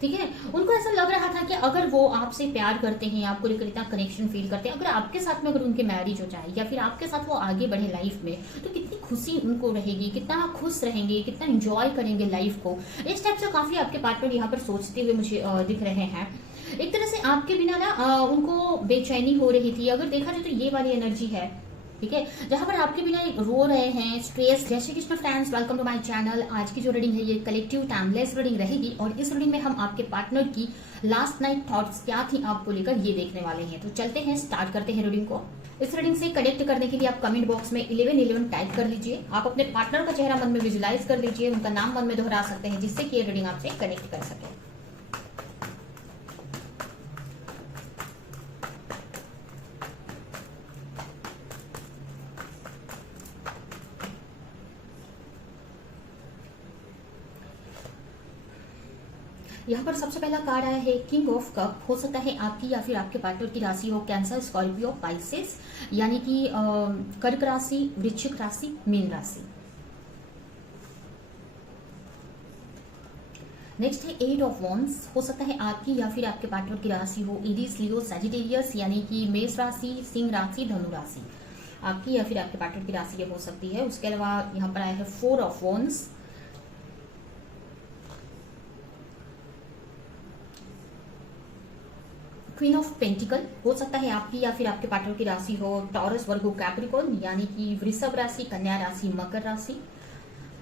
ठीक है। उनको ऐसा लग रहा था कि अगर वो आपसे प्यार करते हैं, आपको लेकर इतना कनेक्शन फील करते हैं, अगर आपके साथ में अगर उनकी मैरिज हो जाए या फिर आपके साथ वो आगे बढ़े लाइफ में, तो कितनी खुशी उनको रहेगी, कितना खुश रहेंगे, कितना इंजॉय करेंगे लाइफ को। इस टाइप से काफी आपके पार्टनर यहाँ पर सोचते हुए मुझे दिख रहे हैं। एक तरह से आपके बिना ना उनको बेचैनी हो रही थी, अगर देखा जाए तो ये वाली एनर्जी है, ठीक है, जहां पर आपके बिना रो रहे हैं, स्ट्रेस। जय Shri Krishna friends, welcome to my channel. आज की जो रीडिंग है ये कलेक्टिव टाइमलेस रीडिंग रहेगी और इस रीडिंग में हम आपके पार्टनर की लास्ट नाइट थॉट्स क्या थी आपको लेकर ये देखने वाले हैं। तो चलते हैं, स्टार्ट करते हैं रीडिंग को। इस रीडिंग से कनेक्ट करने के लिए आप कमेंट बॉक्स में 1111 टाइप कर लीजिए। आप अपने पार्टनर का चेहरा मन में विजुलाइज कर लीजिए, उनका नाम मन में दोहरा सकते हैं जिससे कि ये रीडिंग आपसे कनेक्ट कर सके। यहाँ पर सबसे पहला कार्ड आया है किंग ऑफ कप। हो सकता है आपकी या फिर आपके पार्टनर की राशि हो कैंसर, स्कॉर्पियो, पाइसेस, यानी कि कर्क राशि, वृश्चिक राशि, मीन राशि। नेक्स्ट है एट ऑफ वॉन्ड्स। हो सकता है आपकी या फिर आपके पार्टनर की राशि हो एरीज, लियो, सैजिटेरियस, यानी कि मेष राशि, सिंह राशि, धनु राशि। आपकी या फिर आपके पार्टनर की राशि ये हो सकती है। उसके अलावा यहाँ पर आया है four of wands. Queen of pentacle. हो सकता है आपकी या फिर आपके पार्टनर की राशि हो टॉरस, वर्गो, कैप्रिकॉर्न, यानी कि वृषभ राशि, कन्या राशि, मकर राशि।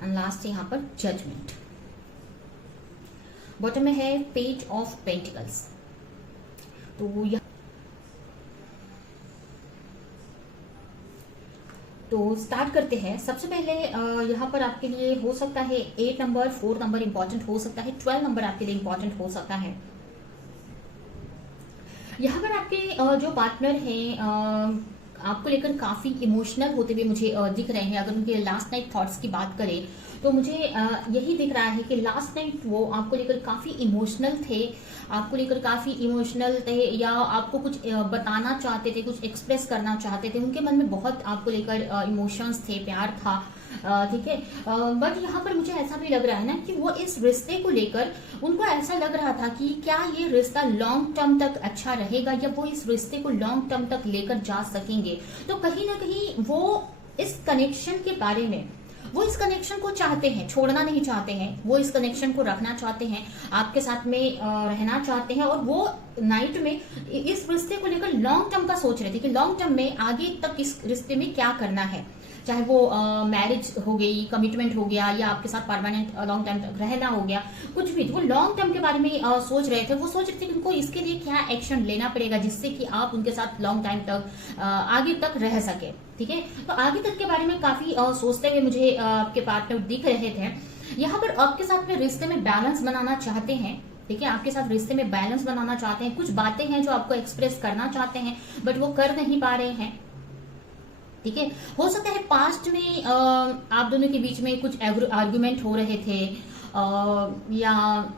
एंड लास्ट यहाँ पर जजमेंट। बॉटम में है पेज ऑफ पेंटिकल्स। तो स्टार्ट करते हैं। सबसे पहले यहाँ पर आपके लिए हो सकता है 8 नंबर, 4 नंबर इंपॉर्टेंट हो सकता है, 12 नंबर आपके लिए इंपॉर्टेंट हो सकता है। यहाँ पर आपके जो पार्टनर हैं आपको लेकर काफी इमोशनल होते हुए मुझे दिख रहे हैं। अगर उनके लास्ट नाइट थॉट्स की बात करें तो मुझे यही दिख रहा है कि लास्ट नाइट वो आपको लेकर काफी इमोशनल थे, आपको लेकर काफी इमोशनल थे, या आपको कुछ बताना चाहते थे, कुछ एक्सप्रेस करना चाहते थे। उनके मन में बहुत आपको लेकर इमोशंस थे, प्यार था, ठीक है। बट यहाँ पर मुझे ऐसा भी लग रहा है ना कि वो इस रिश्ते को लेकर उनको ऐसा लग रहा था कि क्या ये रिश्ता लॉन्ग टर्म तक अच्छा रहेगा या वो इस रिश्ते को लॉन्ग टर्म तक लेकर जा सकेंगे। तो कहीं ना कहीं वो इस कनेक्शन के बारे में, वो इस कनेक्शन को चाहते हैं, छोड़ना नहीं चाहते हैं, वो इस कनेक्शन को रखना चाहते हैं, आपके साथ में रहना चाहते हैं। और वो नाइट में इस रिश्ते को लेकर लॉन्ग टर्म का सोच रहे थे कि लॉन्ग टर्म में आगे तक इस रिश्ते में क्या करना है, चाहे वो मैरिज हो गई, कमिटमेंट हो गया, या आपके साथ परमानेंट लॉन्ग टाइम तक रहना हो गया, कुछ भी। वो लॉन्ग टर्म के बारे में सोच रहे थे। वो सोच रहे थे कि उनको इसके लिए क्या एक्शन लेना पड़ेगा जिससे कि आप उनके साथ लॉन्ग टाइम तक आगे तक रह सके, ठीक है। तो आगे तक के बारे में काफी सोचते हुए मुझे आपके पार्टनर दिख रहे थे। यहाँ पर आपके साथ में रिश्ते में बैलेंस बनाना चाहते हैं, ठीक है, आपके साथ रिश्ते में बैलेंस बनाना चाहते हैं। कुछ बातें हैं जो आपको एक्सप्रेस करना चाहते हैं बट वो कर नहीं पा रहे हैं, ठीक है। हो सकता है पास्ट में आप दोनों के बीच में कुछ आर्गुमेंट हो रहे थे, या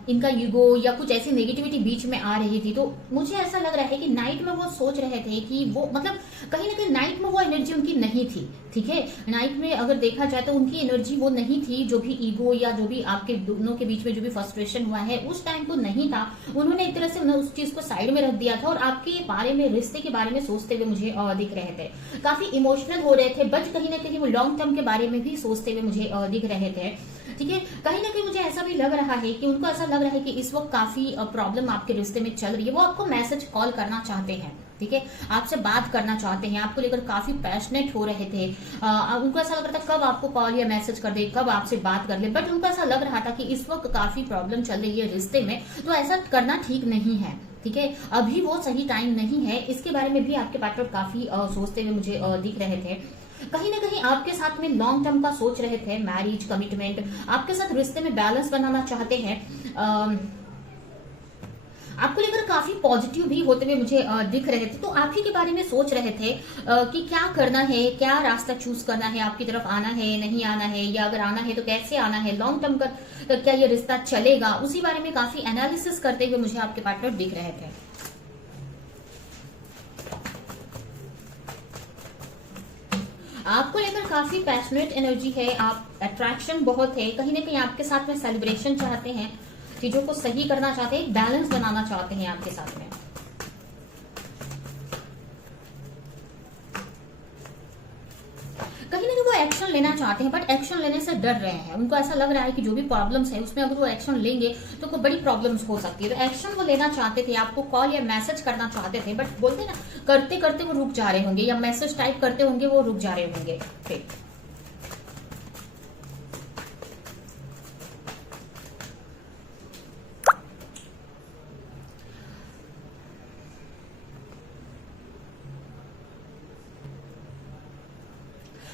इनका ईगो या कुछ ऐसी नेगेटिविटी बीच में आ रही थी। तो मुझे ऐसा लग रहा है कि नाइट में वो सोच रहे थे कि वो मतलब कहीं ना कहीं नाइट में वो एनर्जी उनकी नहीं थी, ठीक है। नाइट में अगर देखा जाए तो उनकी एनर्जी वो नहीं थी, जो भी ईगो या जो भी आपके दोनों के बीच में जो भी फ्रस्ट्रेशन हुआ है उस टाइम को नहीं था। उन्होंने एक तरह से उस चीज को साइड में रख दिया था और आपके बारे में, रिश्ते के बारे में सोचते हुए मुझे दिख रहे थे। काफी इमोशनल हो रहे थे बट कहीं ना कहीं वो लॉन्ग टर्म के बारे में भी सोचते हुए मुझे दिख रहे थे, ठीक है। कहीं ना कहीं मुझे ऐसा भी लग रहा है कि उनको ऐसा लग रहा है कि इस वक्त काफी प्रॉब्लम आपके रिश्ते में चल रही है। वो आपको मैसेज कॉल करना चाहते हैं, ठीक है, आपसे बात करना चाहते हैं, आपको लेकर काफी पैशनेट हो रहे थे। उनको ऐसा लग रहा था कब आपको कॉल या मैसेज कर दे, कब आपसे बात कर ले, बट उनको ऐसा लग रहा था कि इस वक्त काफी प्रॉब्लम चल रही है रिश्ते में, तो ऐसा करना ठीक नहीं है, ठीक है। अभी वो सही टाइम नहीं है। इसके बारे में भी आपके पार्टनर काफी सोचते हुए मुझे दिख रहे थे। कहीं ना कहीं आपके साथ में लॉन्ग टर्म का सोच रहे थे, मैरिज, कमिटमेंट, आपके साथ रिश्ते में बैलेंस बनाना चाहते हैं। आपको लेकर काफी पॉजिटिव भी होते हुए मुझे दिख रहे थे। तो आप ही के बारे में सोच रहे थे कि क्या करना है, क्या रास्ता चूज करना है, आपकी तरफ आना है, नहीं आना है, या अगर आना है तो कैसे आना है, लॉन्ग टर्म का क्या ये रिश्ता चलेगा, उसी बारे में काफी एनालिसिस करते हुए मुझे आपके पार्टनर दिख रहे थे। आपको लेकर काफी पैशनेट एनर्जी है, आप अट्रैक्शन बहुत है, कहीं ना कहीं आपके साथ में सेलिब्रेशन चाहते हैं, चीजों को सही करना चाहते हैं, बैलेंस बनाना चाहते हैं आपके साथ में। कहीं ना कहीं वो एक्शन लेना चाहते हैं, बट एक्शन लेने से डर रहे हैं। उनको ऐसा लग रहा है कि जो भी प्रॉब्लम्स है उसमें अगर वो एक्शन लेंगे तो कोई बड़ी प्रॉब्लम्स हो सकती है। तो एक्शन वो लेना चाहते थे, आपको कॉल या मैसेज करना चाहते थे, बट बोलते ना करते करते वो रुक जा रहे होंगे, या मैसेज टाइप करते होंगे वो रुक जा रहे होंगे। फिर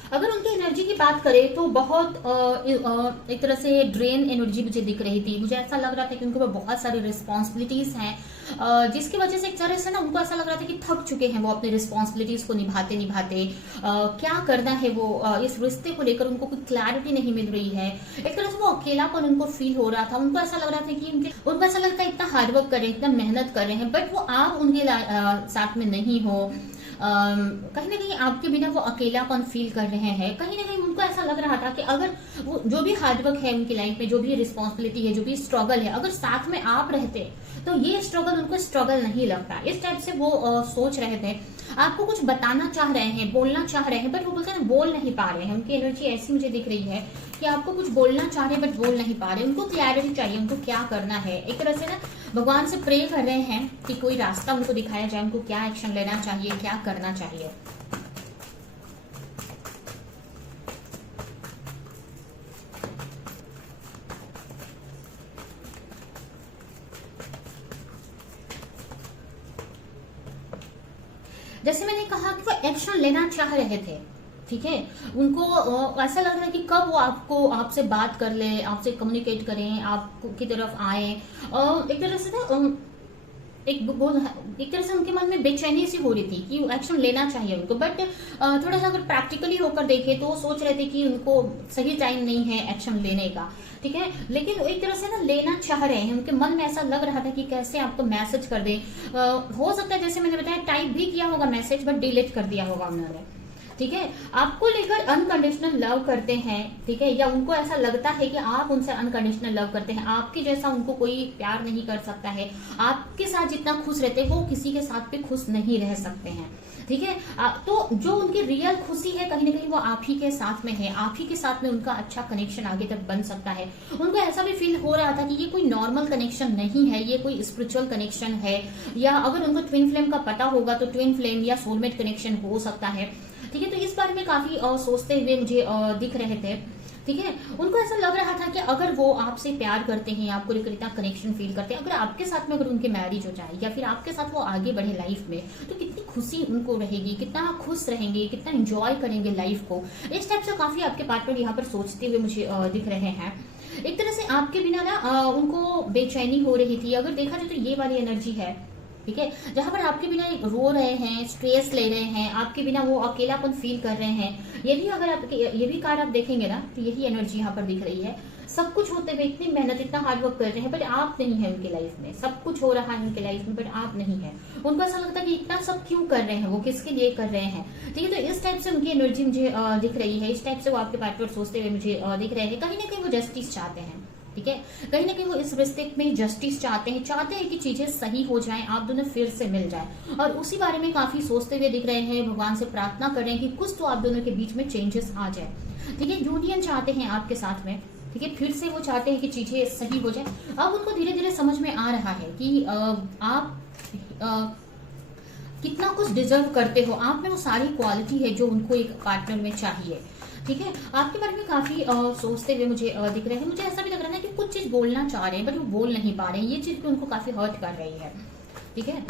अगर उनकी एनर्जी की बात करें तो बहुत एक तरह से ड्रेन एनर्जी मुझे दिख रही थी। मुझे ऐसा लग रहा था कि उनके ऊपर बहुत सारी रिस्पॉन्सिबिलिटीज हैं, जिसकी वजह से एक तरह से ना उनको ऐसा लग रहा था कि थक चुके हैं वो अपनी रिस्पॉन्सिबिलिटीज को निभाते निभाते। क्या करना है वो इस रिश्ते को लेकर उनको कोई क्लैरिटी नहीं मिल रही है। एक तरह से वो अकेलापन उनको फील हो रहा था। उनको ऐसा लग रहा था कि उनको ऐसा लगता है इतना हार्डवर्क कर रहे हैं, इतना मेहनत कर रहे हैं, बट वो आप उनके साथ में नहीं हो। कहीं ना कहीं आपके बिना वो अकेलापन फील कर रहे हैं। कहीं ना कहीं उनको ऐसा लग रहा था कि अगर वो जो भी हार्डवर्क है उनकी लाइफ में, जो भी रिस्पॉन्सिबिलिटी है, जो भी स्ट्रगल है, अगर साथ में आप रहते तो ये स्ट्रगल उनको स्ट्रगल नहीं लगता। इस टाइप से वो सोच रहे थे। आपको कुछ बताना चाह रहे हैं, बोलना चाह रहे हैं, बट वो बोलते हैं बोल नहीं पा रहे हैं। उनकी एनर्जी ऐसी मुझे दिख रही है कि आपको कुछ बोलना चाह रहे हैं बट बोल नहीं पा रहे। उनको क्लैरिटी चाहिए, उनको क्या करना है। एक तरह से ना भगवान से प्रे कर रहे हैं कि कोई रास्ता उनको दिखाया जाए, उनको क्या एक्शन लेना चाहिए, क्या करना चाहिए। जैसे मैंने कहा कि वो एक्शन लेना चाह रहे थे, ठीक है। उनको ऐसा लग रहा है कि कब वो आपसे बात कर ले, आपसे कम्युनिकेट करें, आपकी तरफ आए। एक तरह से ना एक तरह से उनके मन में बेचैनी सी हो रही थी कि एक्शन लेना चाहिए उनको, बट थोड़ा सा अगर प्रैक्टिकली होकर देखे तो सोच रहे थे कि उनको सही टाइम नहीं है एक्शन लेने का, ठीक है। लेकिन एक तरह से ना लेना चाह रहे हैं। उनके मन में ऐसा लग रहा था कि कैसे आपको मैसेज कर दें। हो सकता है जैसे मैंने बताया टाइप भी किया होगा मैसेज, बट डिलीट कर दिया होगा उन्होंने, ठीक है। आपको लेकर अनकंडीशनल लव करते हैं, ठीक है, या उनको ऐसा लगता है कि आप उनसे अनकंडीशनल लव करते हैं। आपके जैसा उनको कोई प्यार नहीं कर सकता है। आपके साथ जितना खुश रहते हैं वो किसी के साथ भी खुश नहीं रह सकते हैं, ठीक है। तो जो उनकी रियल खुशी है कहीं ना कहीं वो आप ही के साथ में है। आप ही के साथ में उनका अच्छा कनेक्शन आगे तक बन सकता है। उनको ऐसा भी फील हो रहा था कि ये कोई नॉर्मल कनेक्शन नहीं है, ये कोई स्पिरिचुअल कनेक्शन है, या अगर उनको ट्विन फ्लेम का पता होगा तो ट्विन फ्लेम या सोलमेट कनेक्शन हो सकता है, ठीक है। तो इस बारे में काफी सोचते हुए मुझे दिख रहे थे, ठीक है। उनको ऐसा लग रहा था कि अगर वो आपसे प्यार करते हैं, आपको लेकर इतना कनेक्शन फील करते हैं, अगर आपके साथ में अगर उनकी मैरिज हो जाए या फिर आपके साथ वो आगे बढ़े लाइफ में, तो कितनी खुशी उनको रहेगी, कितना खुश रहेंगे, कितना एंजॉय करेंगे लाइफ को। इस टाइप से काफी आपके पार्टनर यहाँ पर सोचते हुए मुझे दिख रहे हैं। एक तरह से आपके बिना ना उनको बेचैनी हो रही थी। अगर देखा जाए तो ये वाली एनर्जी है, ठीक है, जहां पर आपके बिना रो रहे हैं, स्ट्रेस ले रहे हैं, आपके बिना वो अकेलापन फील कर रहे हैं। ये भी अगर आप ये भी कार्ड आप देखेंगे ना तो यही एनर्जी यहाँ पर दिख रही है। सब कुछ होते हुए इतनी मेहनत, इतना हार्डवर्क कर रहे हैं, बट आप नहीं है उनकी लाइफ में। सब कुछ हो रहा है उनकी लाइफ में, बट आप नहीं है। उनको ऐसा लगता है कि इतना सब क्यों कर रहे हैं, वो किसके लिए कर रहे हैं, ठीक है। तो इस टाइप से उनकी एनर्जी मुझे दिख रही है। इस टाइप से वो आपके पार्टनर सोचते हुए मुझे दिख रहे हैं। कहीं ना कहीं वो जस्टिस चाहते हैं, ठीक है। कहीं ना कहीं वो इस रिश्ते में जस्टिस चाहते हैं कि चीजें सही हो जाएं, आप दोनों फिर से मिल जाएं, और उसी बारे में काफी सोचते हुए दिख रहे हैं। भगवान से प्रार्थना कर रहे हैं कि कुछ तो आप दोनों के बीच में चेंजेस आ जाए, ठीक है। यूनियन चाहते हैं आपके साथ में, ठीक है। फिर से वो चाहते हैं कि चीजें सही हो जाए। अब उनको धीरे धीरे समझ में आ रहा है कि आप कितना कुछ डिजर्व करते हो। आप में वो सारी क्वालिटी है जो उनको एक पार्टनर में चाहिए, ठीक है। आपके बारे में काफी सोचते हुए मुझे दिख रहे हैं। मुझे ऐसा भी लग रहा है कि कुछ चीज बोलना चाह रहे हैं बट वो बोल नहीं पा रहे हैं। ये चीज भी उनको काफी हर्ट कर रही है, ठीक है।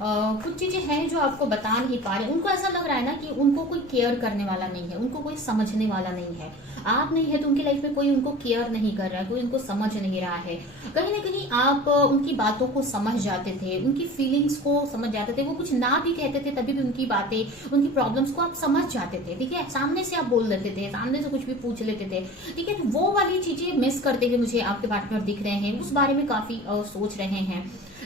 कुछ चीजें हैं जो आपको बता नहीं पा रहे। उनको ऐसा लग रहा है ना कि उनको कोई केयर करने वाला नहीं है, उनको कोई समझने वाला नहीं है। आप नहीं है तो उनकी लाइफ में कोई उनको केयर नहीं कर रहा है, कोई उनको समझ नहीं रहा है। कहीं ना कहीं आप उनकी बातों को समझ जाते थे, उनकी फीलिंग्स को समझ जाते थे। वो कुछ ना भी कहते थे तभी भी उनकी बातें, उनकी प्रॉब्लम्स को आप समझ जाते थे, ठीक है। सामने से आप बोल देते थे, सामने से कुछ भी पूछ लेते थे, ठीक है। तो वो वाली चीजें मिस करते हुए मुझे आपके पार्टनर दिख रहे हैं। उस बारे में काफी सोच रहे हैं।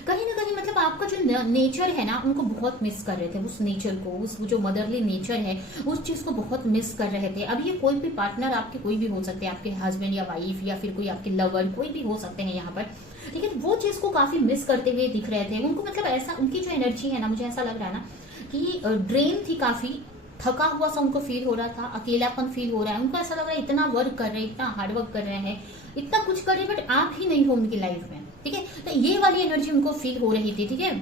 कहीं ना कहीं मतलब आपका जो नेचर है ना उनको बहुत मिस कर रहे थे। उस नेचर को, उस जो मदरली नेचर है उस चीज को बहुत मिस कर रहे थे। अब ये कोई भी पार्टनर आपके कोई भी हो सकते हैं, आपके हस्बैंड या वाइफ या फिर कोई आपके लवर, कोई भी हो सकते हैं यहाँ पर। ठीक है। वो चीज को काफी मिस करते हुए दिख रहे थे उनको, मतलब ऐसा उनकी जो एनर्जी है ना, मुझे ऐसा लग रहा है ना कि ड्रेन थी, काफी थका हुआ सा उनको फील हो रहा था, अकेलापन फील हो रहा है उनको, ऐसा लग रहा है इतना वर्क कर रहे हैं, इतना हार्ड वर्क कर रहे हैं, इतना कुछ कर रहे हैं, बट आप ही नहीं हो उनकी लाइफ में, ठीक है। तो ये वाली एनर्जी उनको फील हो रही थी, ठीक है,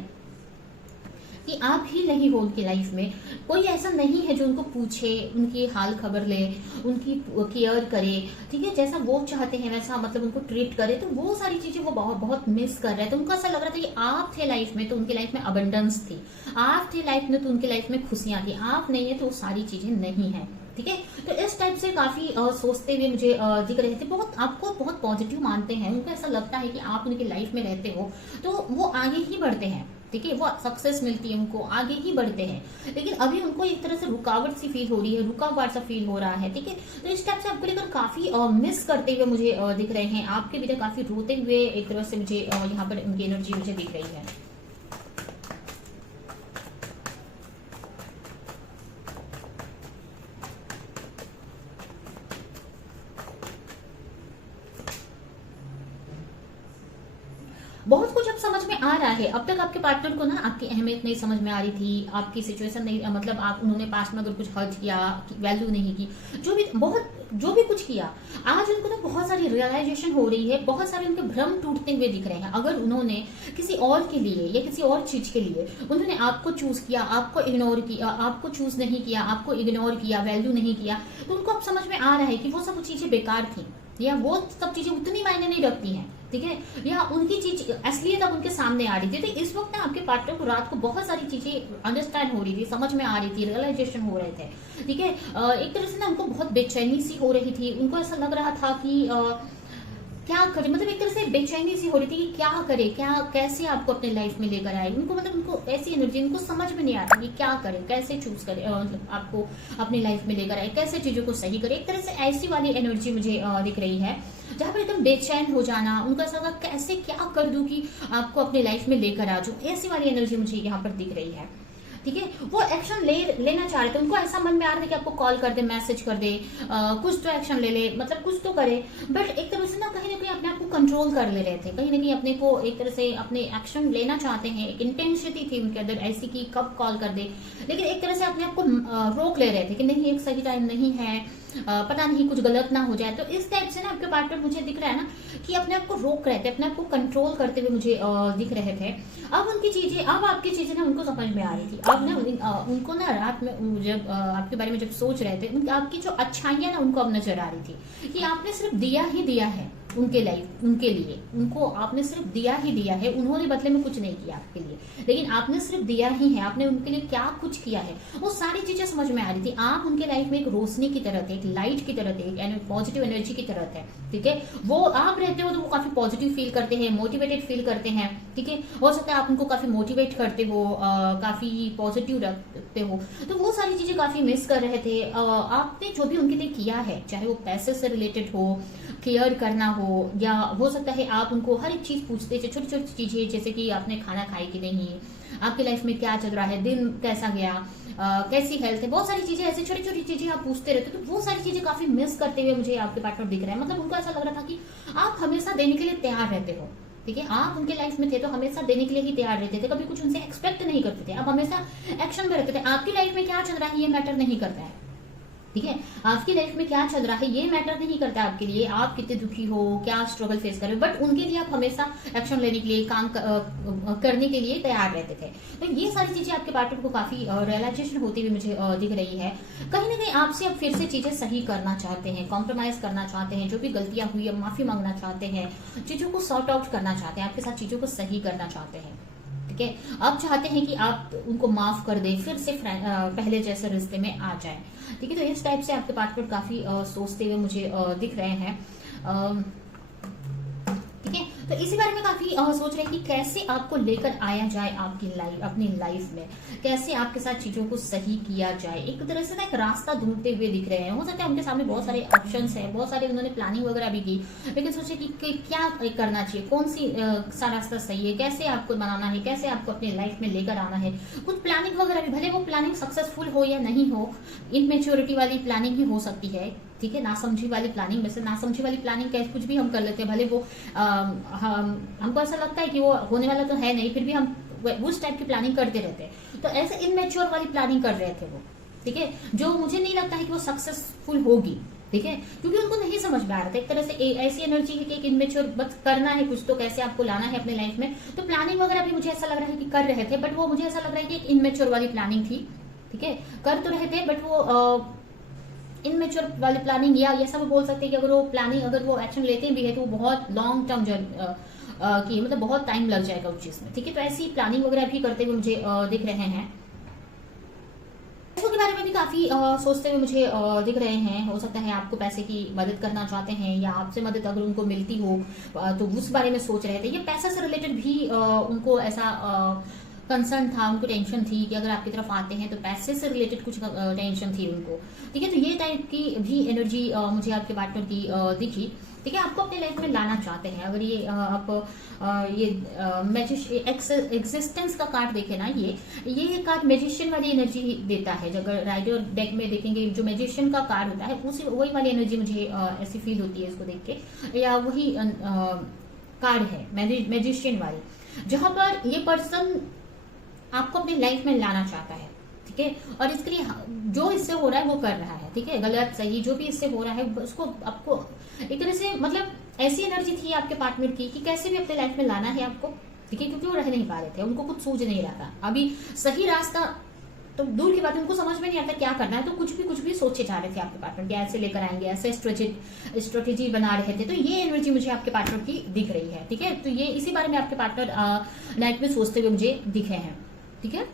कि आप ही नहीं हो उनकी लाइफ में। कोई ऐसा नहीं है जो उनको पूछे, उनकी हाल खबर ले, उनकी केयर करे, ठीक है, जैसा वो चाहते हैं वैसा मतलब उनको ट्रीट करे। तो वो सारी चीजें वो बहुत बहुत मिस कर रहे थे। उनको ऐसा लग रहा था कि आप थे लाइफ में तो उनकी लाइफ में अबंडेंस थी, आप थे लाइफ में तो उनकी लाइफ में खुशियां थी, आप नहीं है तो वो सारी चीजें नहीं है, ठीक है। तो इस टाइप से काफी सोचते हुए मुझे दिख रहे थे, बहुत आपको बहुत पॉजिटिव मानते हैं। उनको ऐसा लगता है कि आप उनकी लाइफ में रहते हो तो वो आगे ही बढ़ते हैं, ठीक है, वो सक्सेस मिलती है उनको, आगे ही बढ़ते हैं। लेकिन अभी उनको एक तरह से रुकावट सी फील हो रही है, रुकावट सा फील हो रहा है, ठीक है। तो इस टाइप से आपको लेकर काफी मिस करते हुए मुझे दिख रहे हैं, आपके भी काफी रोते हुए एक तरह से मुझे यहाँ पर उनकी एनर्जी मुझे दिख रही है। बहुत कुछ अब समझ में आ रहा है। अब तक आपके पार्टनर को ना आपकी अहमियत नहीं समझ में आ रही थी, आपकी सिचुएशन नहीं, मतलब आप उन्होंने पास्ट में अगर कुछ हर्ट किया, वैल्यू नहीं की, जो भी कुछ किया, आज उनको ना बहुत सारी रियलाइजेशन हो रही है, बहुत सारे उनके भ्रम टूटते हुए दिख रहे हैं। अगर उन्होंने किसी और के लिए या किसी और चीज के लिए उन्होंने आपको चूज किया, आपको इग्नोर किया, आपको चूज नहीं किया, आपको इग्नोर किया, वैल्यू नहीं किया, तो उनको अब समझ में आ रहा है कि वो सब चीजें बेकार थी, या वो सब चीजें उतनी मायने नहीं रखती हैं, ठीक है, या उनकी चीज असलियत अब उनके सामने आ रही थी। तो इस वक्त ना आपके पार्टनर को रात को बहुत सारी चीजें अंडरस्टैंड हो रही थी, समझ में आ रही थी, रियलाइजेशन हो रहे थे, ठीक है। एक तरह से ना उनको बहुत बेचैनी सी हो रही थी, उनको ऐसा लग रहा था कि क्या करे, मतलब एक तरह से बेचैनी सी हो रही थी कि क्या करे, क्या कैसे आपको अपने लाइफ में लेकर आए। उनको मतलब उनको ऐसी एनर्जी, उनको समझ में नहीं आता कि क्या करे, कैसे चूज करे, मतलब आपको अपनी लाइफ में लेकर आए, कैसे चीजों को सही करे। एक तरह से ऐसी वाली एनर्जी मुझे दिख रही है जहां पर एकदम बेचैन हो जाना, उनका ऐसा लगा कैसे क्या कर दूं कि आपको अपने लाइफ में लेकर आ जाऊं। ऐसी वाली एनर्जी मुझे यहाँ पर दिख रही है, ठीक है। वो एक्शन लेना चाह रहे थे, उनको ऐसा मन में आ रहा था कि आपको कॉल कर दे, मैसेज कर दे, कुछ तो एक्शन ले ले, मतलब कुछ तो करे, बट एक तरह से ना कहीं अपने आप को कंट्रोल कर ले रहे थे, कहीं ना कहीं अपने को एक तरह से अपने एक्शन लेना चाहते हैं। एक इंटेंसिटी थी उनके अंदर ऐसी कि कब कॉल कर दे, लेकिन एक तरह से अपने आप को रोक ले रहे थे कि नहीं, एक सही टाइम नहीं है, पता नहीं कुछ गलत ना हो जाए। तो इस टाइप से ना आपके पार्टनर मुझे दिख रहा है ना कि अपने आप को रोक रहे थे, अपने आप को कंट्रोल करते हुए मुझे दिख रहे थे। अब उनकी चीजें, अब आपकी चीजें ना उनको समझ में आ रही थी। अब ना उनको ना रात में जब आपके बारे में जब सोच रहे थे, आपकी जो अच्छाइयां ना उनको अब नजर आ रही थी कि आपने सिर्फ दिया ही दिया है उनके लाइफ, उनके लिए, उनको आपने सिर्फ दिया ही दिया है, उन्होंने बदले में कुछ नहीं किया आपके लिए, लेकिन आपने सिर्फ दिया ही है। आपने उनके लिए क्या कुछ किया है, वो सारी चीजें समझ में आ रही थी। आप उनके लाइफ में एक रोशनी की तरह थे, एक लाइट की तरह थे, एक पॉजिटिव एनर्जी की तरह थे, ठीक है। वो आप रहते हो तो वो काफी पॉजिटिव फील करते हैं, मोटिवेटेड फील करते हैं, ठीक है। हो सकता है आप उनको काफी मोटिवेट करते हो, काफी पॉजिटिव रखते हो, तो वो सारी चीजें काफी मिस कर रहे थे। आपने जो भी उनके लिए किया है, चाहे वो पैसे से रिलेटेड हो, केयर करना हो, या हो सकता है आप उनको हर एक चीज पूछते थे, छोटी छोटी चीजें, जैसे कि आपने खाना खाई कि नहीं, आपकी लाइफ में क्या चल रहा है, दिन कैसा गया, कैसी हेल्थ है, बहुत सारी चीजें, ऐसे छोटी छोटी चीजें आप पूछते रहते। तो वो सारी चीजें काफी मिस करते हुए मुझे आपके पार्टनर दिख रहे हैं। मतलब उनको ऐसा लग रहा था कि आप हमेशा देने के लिए तैयार रहते हो, ठीक है। आप उनके लाइफ में थे तो हमेशा देने के लिए ही तैयार रहते थे, कभी कुछ उनसे एक्सपेक्ट नहीं करते थे, आप हमेशा एक्शन में रहते थे। आपकी लाइफ में क्या चल रहा है ये मैटर नहीं करता है, ठीक है। आपकी लाइफ में क्या चल रहा है ये मैटर नहीं करता आपके लिए, आप कितने दुखी हो, क्या स्ट्रगल फेस कर रहे हो, बट उनके लिए आप हमेशा एक्शन लेने के लिए, काम करने के लिए तैयार रहते थे। तो ये सारी चीजें आपके पार्टनर को काफी रियलाइजेशन होती हुई मुझे दिख रही है। कहीं ना कहीं आपसे अब फिर से चीजें सही करना चाहते हैं, कॉम्प्रोमाइज करना चाहते हैं, जो भी गलतियां हुई अब माफी मांगना चाहते हैं, चीजों को सॉर्ट आउट करना चाहते हैं, आपके साथ चीजों को सही करना चाहते हैं, ठीक है। अब चाहते हैं कि आप उनको माफ कर दें, फिर से पहले जैसे रिश्ते में आ जाए, ठीक है। तो इस टाइप से आपके पार्टनर काफी सोचते हुए मुझे दिख रहे हैं, ठीक है। तो इसी बारे में काफी सोच रहे हैं कि कैसे आपको लेकर आया जाए आपकी लाइफ, अपनी लाइफ में कैसे आपके साथ चीजों को सही किया जाए। एक तरह से ना एक रास्ता ढूंढते हुए दिख रहे हैं। हो सकता है उनके सामने बहुत सारे ऑप्शंस है, बहुत सारे उन्होंने प्लानिंग वगैरह भी की, लेकिन सोचे कि क्या करना चाहिए, कौन सी सा रास्ता सही है, कैसे आपको बनाना है, कैसे आपको अपनी लाइफ में लेकर आना है। कुछ प्लानिंग वगैरह भी, भले वो प्लानिंग सक्सेसफुल हो या नहीं हो, इनमेच्योरिटी वाली प्लानिंग ही हो सकती है, ठीक है। नासमझी वाली प्लानिंग में से नासमझी वाली प्लानिंग कैसे कुछ भी हम कर लेते हैं, भले वो हमको ऐसा लगता है कि वो होने वाला तो है नहीं, फिर भी हम उस टाइप की प्लानिंग करते रहते हैं। तो ऐसे इनमेच्योर वाली प्लानिंग कर रहे थे वो, ठीक है, जो मुझे नहीं लगता है कि वो सक्सेसफुल होगी, ठीक है, क्योंकि उनको नहीं समझ में आ रहा था। एक तरह से ऐसी एनर्जी है कि एक इनमेच्योर बस करना है कुछ, तो कैसे आपको लाना है अपने लाइफ में। तो प्लानिंग वगैरह भी मुझे ऐसा लग रहा है कि कर रहे थे, बट वो मुझे ऐसा लग रहा है कि एक इनमेच्योर वाली प्लानिंग थी, ठीक है। कर तो रहे थे बट वो इनमेच्योर वाली प्लानिंग, या ऐसा भी बोल सकते हैं कि अगर वो प्लानिंग, अगर वो एक्शन लेते भी है तो वो बहुत लॉन्ग टर्म की, मतलब बहुत टाइम लग जाएगा उस चीज में, ठीक है। तो ऐसी प्लानिंग वगैरह भी करते हुए मुझे दिख रहे हैं। पैसों के बारे में भी काफी सोचते हुए मुझे दिख रहे हैं। हो सकता है आपको पैसे की मदद करना चाहते हैं, या आपसे मदद अगर उनको मिलती हो तो उस बारे में सोच रहे थे। ये पैसा से रिलेटेड भी उनको ऐसा कंसर्न था, उनको टेंशन थी कि अगर आपकी तरफ आते हैं तो पैसे से रिलेटेड कुछ टेंशन थी उनको, ठीक है। तो ये टाइप की भी एनर्जी मुझे आपके पार्टनर की दिखी, ठीक है। आपको अपने लाइफ में लाना चाहते हैं। अगर ये आप ये एग्जिस्टेंस का कार्ड देखे ना, ये कार्ड मैजिशियन वाली एनर्जी देता है। अगर राइडर डेक में देखेंगे जो मैजिशियन का कार्ड होता है, उसी वही वाली एनर्जी मुझे ऐसी फील होती है इसको देख के, या वही कार्ड है मैजिशियन वाली, जहां पर ये पर्सन आपको अपनी लाइफ में लाना चाहता है, ठीक है। और इसके लिए जो इससे हो रहा है वो कर रहा है, ठीक है। गलत सही जो भी इससे हो रहा है उसको आपको एक तरह से, मतलब ऐसी एनर्जी थी आपके पार्टनर की कि कैसे भी अपने लाइफ में लाना है आपको, ठीक है, क्योंकि वो रह नहीं पा रहे थे, उनको कुछ सूझ नहीं रहा था अभी। सही रास्ता तो दूर की बात, उनको समझ में नहीं आता क्या करना है, तो कुछ भी सोचे जा रहे थे आपके पार्टनर कि ऐसे लेकर आएंगे, ऐसे स्ट्रेटेजी बना रहे थे। तो ये एनर्जी मुझे आपके पार्टनर की दिख रही है, ठीक है। तो ये इसी बारे में आपके पार्टनर नाइट में सोचते हुए मुझे दिखे हैं, ठीक है।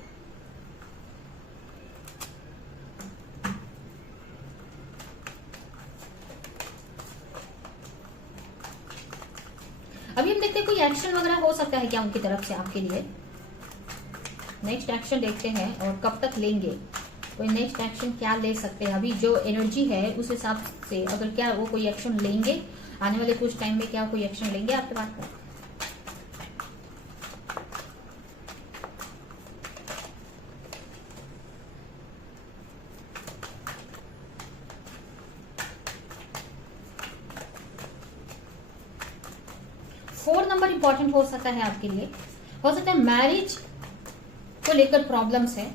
अभी हम देखते हैं कोई एक्शन वगैरह हो सकता है क्या उनकी तरफ से आपके लिए। नेक्स्ट एक्शन देखते हैं और कब तक लेंगे, कोई नेक्स्ट एक्शन क्या ले सकते हैं। अभी जो एनर्जी है उस हिसाब से अगर क्या वो कोई एक्शन लेंगे आने वाले कुछ टाइम में, क्या कोई एक्शन लेंगे आपके पास। फोर नंबर इंपॉर्टेंट हो सकता है आपके लिए। हो सकता है मैरिज को लेकर प्रॉब्लम्स है,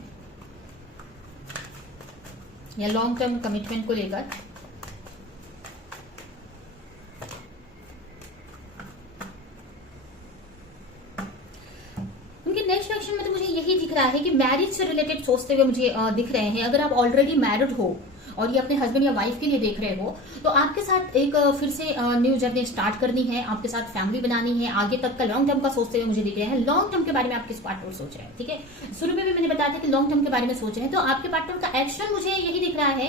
या लॉन्ग टर्म कमिटमेंट को लेकर। उनके नेक्स्ट एक्शन में तो मुझे यही दिख रहा है कि मैरिज से रिलेटेड सोचते हुए मुझे दिख रहे हैं। अगर आप ऑलरेडी मैरिड हो और ये अपने हस्बैंड या वाइफ के लिए देख रहे हो, तो आपके साथ एक फिर से न्यू जर्नी स्टार्ट करनी है, आपके साथ फैमिली बनानी है, आगे तक का लॉन्ग टर्म का सोचते हुए मुझे दिख रहे हैं। लॉन्ग टर्म के बारे में आपके पार्टनर सोच रहे हैं, ठीक है। शुरू में भी मैंने बताया था कि लॉन्ग टर्म के बारे में सोच रहे हैं। तो आपके पार्टनर का एक्शन मुझे यही दिख रहा है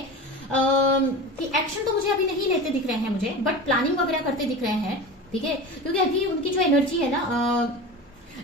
कि एक्शन तो मुझे अभी नहीं लेते दिख रहे हैं मुझे, बट प्लानिंग वगैरह करते दिख रहे हैं, ठीक है। क्योंकि अभी उनकी जो एनर्जी है ना,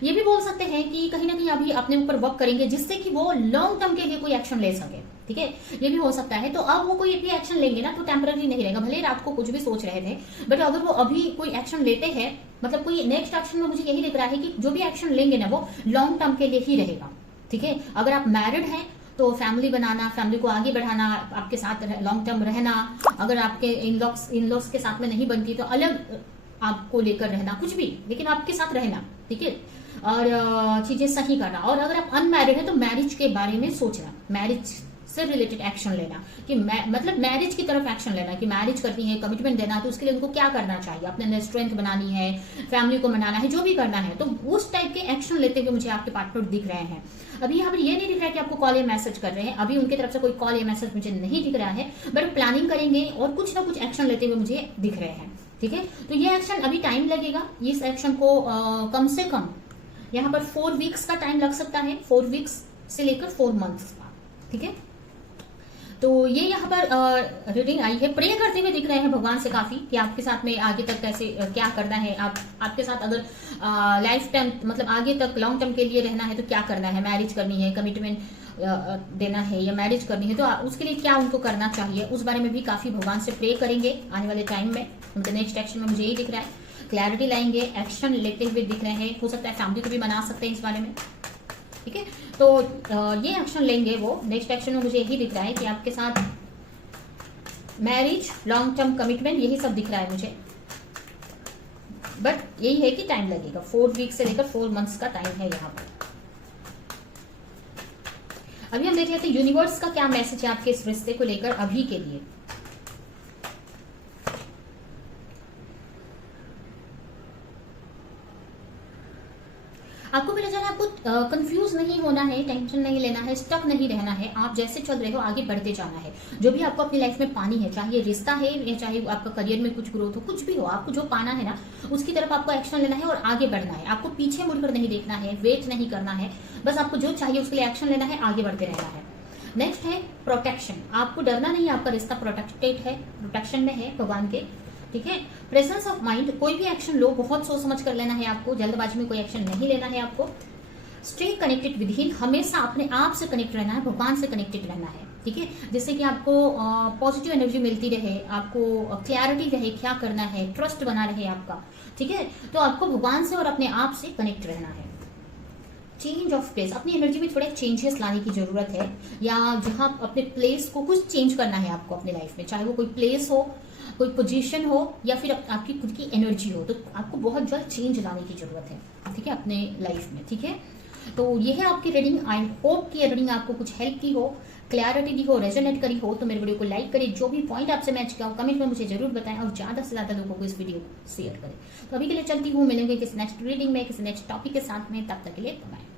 ये भी बोल सकते हैं कि कहीं ना कहीं अभी अपने ऊपर वर्क करेंगे जिससे कि वो लॉन्ग टर्म के लिए कोई एक्शन ले सके, ठीक है। ये भी हो सकता है। तो अब वो कोई भी एक्शन लेंगे ना तो टेम्पररी नहीं रहेगा। भले रात को कुछ भी सोच रहे थे, बट अगर वो अभी कोई एक्शन लेते हैं, मतलब कोई नेक्स्ट एक्शन में मुझे यही दिख रहा है कि जो भी एक्शन लेंगे ना वो लॉन्ग टर्म के लिए ही रहेगा, ठीक है। अगर आप मैरिड हैं तो फैमिली बनाना, फैमिली को आगे बढ़ाना, आपके साथ लॉन्ग टर्म रहना। अगर आपके इन-लॉस के साथ में नहीं बनती तो अलग आपको लेकर रहना, कुछ भी, लेकिन आपके साथ रहना, ठीक है। और चीजें सही करना। और अगर आप अनमैरिड है तो मैरिज के बारे में सोचना, मैरिज से रिलेटेड एक्शन लेना, कि मतलब मैरिज की तरफ एक्शन लेना, कि मैरिज करनी है, कमिटमेंट देना, तो उसके लिए उनको क्या करना चाहिए, अपने अंदर स्ट्रेंथ बनानी है, फैमिली को मनाना है, जो भी करना है। तो उस टाइप के एक्शन लेते हुए मुझे आपके पार्टनर दिख रहे हैं। अभी यहाँ पर ये नहीं दिख रहा है कि आपको कॉल या मैसेज कर रहे हैं, अभी उनकी तरफ से कोई कॉल या मैसेज मुझे नहीं दिख रहा है, बट प्लानिंग करेंगे और कुछ ना कुछ एक्शन लेते हुए मुझे दिख रहे हैं, ठीक है। तो ये एक्शन अभी टाइम लगेगा। इस एक्शन को कम से कम यहाँ पर 4 वीक्स का टाइम लग सकता है, 4 वीक्स से लेकर 4 मंथ्स का, ठीक है। तो ये यहाँ पर रीडिंग आई है। प्रे करते हुए दिख रहे हैं भगवान से काफी कि आपके साथ में आगे तक कैसे क्या करना है। आपके साथ अगर लाइफ टाइम मतलब आगे तक लॉन्ग टर्म के लिए रहना है तो क्या करना है, मैरिज करनी है, कमिटमेंट देना है या मैरिज करनी है, तो उसके लिए क्या उनको करना चाहिए, उस बारे में भी काफी भगवान से प्रे करेंगे आने वाले टाइम में। उनके नेक्स्ट एक्शन में मुझे यही दिख रहा है, क्लैरिटी लाएंगे, एक्शन लेते हुए दिख रहे हैं। हो सकता है फैमिली को भी मना सकते हैं इस बारे में, ठीक है। तो ये एक्शन लेंगे वो। नेक्स्ट एक्शन में मुझे यही दिख रहा है कि आपके साथ मैरिज, लॉन्ग टर्म कमिटमेंट, यही सब दिख रहा है मुझे, बट यही है कि टाइम लगेगा। 4 वीक से लेकर 4 मंथ्स का टाइम है यहाँ पर। अभी हम देख लेते हैं यूनिवर्स का क्या मैसेज है आपके इस रिश्ते को लेकर अभी के लिए। आपको मिला जा रहा है, आपको कंफ्यूज नहीं होना है, टेंशन नहीं लेना है, स्टक नहीं रहना है, आप जैसे चल रहे हो आगे बढ़ते जाना है। जो भी आपको अपनी लाइफ में पानी है, चाहे रिश्ता है या चाहे आपका करियर में कुछ ग्रोथ हो, कुछ भी हो, आपको जो पाना है ना उसकी तरफ आपको एक्शन लेना है और आगे बढ़ना है। आपको पीछे मुड़कर नहीं देखना है, वेट नहीं करना है, बस आपको जो चाहिए उसके लिए एक्शन लेना है, आगे बढ़ते रहना है। नेक्स्ट है प्रोटेक्शन, आपको डरना नहीं है, आपका रिश्ता प्रोटेक्टेड है, प्रोटेक्शन में है भगवान के, ठीक है। प्रेजेंस ऑफ माइंड, कोई भी एक्शन लो बहुत सोच समझ कर लेना है आपको, जल्दबाजी में कोई एक्शन नहीं लेना है आपको। स्टे कनेक्टेड विद हिम, हमेशा अपने आप से कनेक्ट रहना है, भगवान से कनेक्टेड रहना है, ठीक है, जिससे कि आपको पॉजिटिव एनर्जी मिलती रहे, आपको क्लैरिटी रहे क्या करना है, ट्रस्ट बना रहे आपका, ठीक है। तो आपको भगवान से और अपने आप से कनेक्ट रहना है। चेंज ऑफ प्लेस, अपनी एनर्जी में थोड़े चेंजेस लाने की जरूरत है, या जहां अपने प्लेस को कुछ चेंज करना है आपको अपने लाइफ में, चाहे वो कोई प्लेस हो, कोई पोजीशन हो, या फिर आपकी खुद की एनर्जी हो, तो आपको बहुत जल्द चेंज लाने की जरूरत है, ठीक है, अपने लाइफ में, ठीक है। तो ये है आपकी रीडिंग। आई होप कि ये रीडिंग आपको कुछ हेल्प की हो, क्लैरिटी दी हो, रेजोनेट करी हो। तो मेरे वीडियो को लाइक करें, जो भी पॉइंट आपसे मैच किया हो कमेंट में मुझे जरूर बताएं, और ज्यादा से ज्यादा लोगों को इस वीडियो को शेयर करें। तो अभी के लिए चलती हूँ, मिलेंगे किसी नेक्स्ट रीडिंग में, किसी नेक्स्ट टॉपिक के साथ में, तब तक के लिए बाय।